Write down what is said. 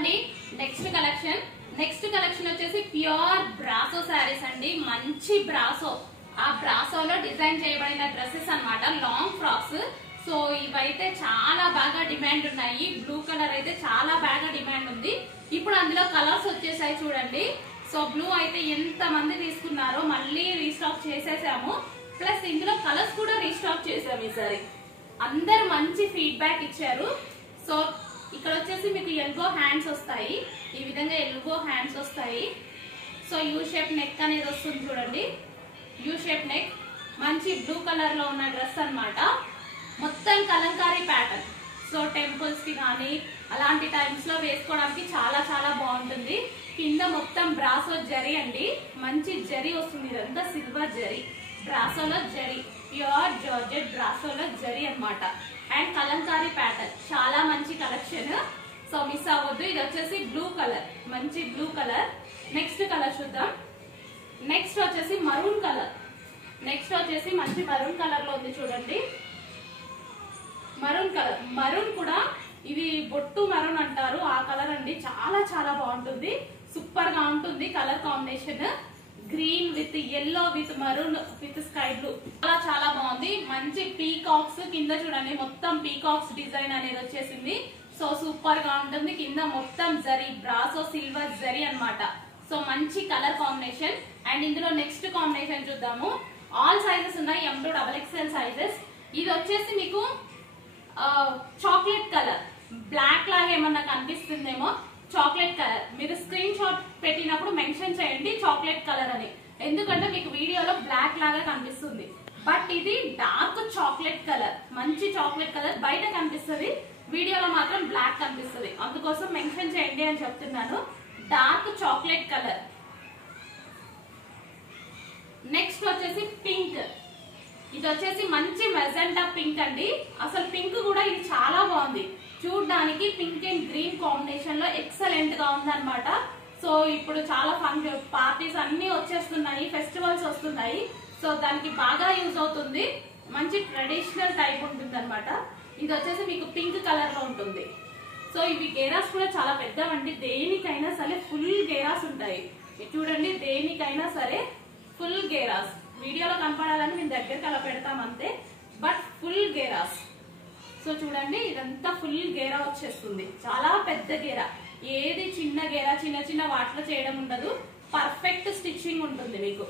అండి next collection వచ్చేసి pure brasso saris అండి. మంచి బ్రాసో, ఆ బ్రాసోలో డిజైన్ చేయబడిన డ్రెస్సెస్ అన్నమాట, లాంగ్ ఫ్రాక్స్. సో ఇవైతే చాలా బాగా డిమాండ్ ఉన్నాయి. బ్లూ కలర్ అయితే చాలా బాగా డిమాండ్ ఉంది. ఇప్పుడు అందులో కలర్స్ వచ్చేసాయి చూడండి. సో బ్లూ అయితే ఎంత మంది తీసుకున్నారో మళ్ళీ రీస్టాక్ చేసేసాము. ప్లస్ ఇందులో కలర్స్ కూడా రీస్టాక్ చేసాము ఈసారి. అందరు మంచి ఫీడ్బ్యాక్ ఇచ్చారు. సో ఇక్కడ వచ్చేసి మీకు ఎల్బో హ్యాండ్స్ వస్తాయి, ఈ విధంగా ఎల్బో హ్యాండ్స్ వస్తాయి. సో యూ షేప్ నెక్ అనేది వస్తుంది చూడండి, యూ షేప్ నెక్. మంచి బ్లూ కలర్ లో ఉన్న డ్రెస్ అన్నమాట. మొత్తం కలంకారీ ప్యాటర్న్. సో టెంపుల్స్ కి కానీ అలాంటి టైమ్స్ లో వేసుకోవడానికి చాలా చాలా బాగుంటుంది. కింద మొత్తం బ్రాసో జరీ అండి, మంచి జరీ వస్తుంది. ఇదంతా సిల్వర్ జరీ, బ్రాసోలో జరీ, ప్యూర్ జార్జెట్ బ్రాసోలో జరీ అన్నమాట. అండ్ కలంకారీ ప్యాటర్న్, చాలా మంచి కలెక్షన్. సో మిస్ అవ్వద్దు. ఇది వచ్చేసి బ్లూ కలర్, మంచి బ్లూ కలర్. నెక్స్ట్ కలర్ చూద్దాం. నెక్స్ట్ వచ్చేసి మరూన్ కలర్. నెక్స్ట్ వచ్చేసి మంచి మరూన్ కలర్ లో ఉంది చూడండి, మరూన్ కలర్. మరూన్ కూడా ఇది బొట్టు మరూన్ అంటారు, ఆ కలర్ అండి. చాలా చాలా బాగుంటుంది, సూపర్ గా ఉంటుంది colour combination. Green with yellow with maroon with sky blue, చాలా చాలా బాగుంది. మంచి పీకాక్స్ కింద చూడండి, మొత్తం పీకాక్స్ డిజైన్ అనేది వచ్చేసింది. సో సూపర్ గా ఉంటుంది. కింద మొత్తం జరీ, బ్రాసో సిల్వర్ జరీ అన్నమాట. సో మంచి కలర్ కాంబినేషన్. అండ్ ఇందులో నెక్స్ట్ కాంబినేషన్ చూద్దాము. ఆల్ సైజెస్ ఉన్నాయి, M to XXL సైజెస్. ఇది వచ్చేసి మీకు చాక్లెట్ కలర్, బ్లాక్ లాగా ఏమన్నా కనిపిస్తుందేమో, చాక్లెట్ కలర్. మీరు స్క్రీన్ షాట్ పెట్టినప్పుడు మెన్షన్ చేయండి చాక్లెట్ కలర్ అని, ఎందుకంటే మీకు వీడియోలో బ్లాక్ లాగా కనిపిస్తుంది. బట్ ఇది డార్క్ చాక్లెట్ కలర్, మంచి చాక్లెట్ కలర్. బయట కనిపిస్తుంది, వీడియోలో మాత్రం బ్లాక్ కనిపిస్తుంది, అందుకోసం మెన్షన్ చేయండి అని చెప్తున్నాను. Dark chocolate colour. నెక్స్ట్ వచ్చేసి పింక్. ఇది వచ్చేసి మంచి మెజెంటా పింక్ అండి. అసలు పింక్ కూడా ఇది చాలా బాగుంది చూడడానికి. పింక్ అండ్ గ్రీన్ కాంబినేషన్ లో ఎక్సలెంట్ గా ఉంది అనమాట. సో ఇప్పుడు చాలా ఫంక్షన్ పార్టీస్ అన్ని వచ్చేస్తున్నాయి, ఫెస్టివల్స్ వస్తున్నాయి. సో దానికి బాగా యూజ్ అవుతుంది. మంచి ట్రెడిషనల్ టైప్ ఉంటుంది అనమాట. ఇది వచ్చేసి మీకు పింక్ కలర్ లో ఉంటుంది. సో ఇవి గేరాస్ కూడా చాలా పెద్దవండి, దేనికైనా సరే ఫుల్ గేరాస్ ఉంటాయి. చూడండి, దేనికైనా సరే ఫుల్ గేరాస్. వీడియోలో కనపడాలని మేము దగ్గరికి అలా పెడతాం అంతే, బట్ ఫుల్ గేరాస్. సో చూడండి, ఇదంతా ఫుల్ గేరా వచ్చేస్తుంది, చాలా పెద్ద గేరా. ఏది చిన్న గేరా చిన్న చిన్న వాటిలో చేయడం ఉండదు, పర్ఫెక్ట్ స్టిచ్చింగ్ ఉంటుంది మీకు.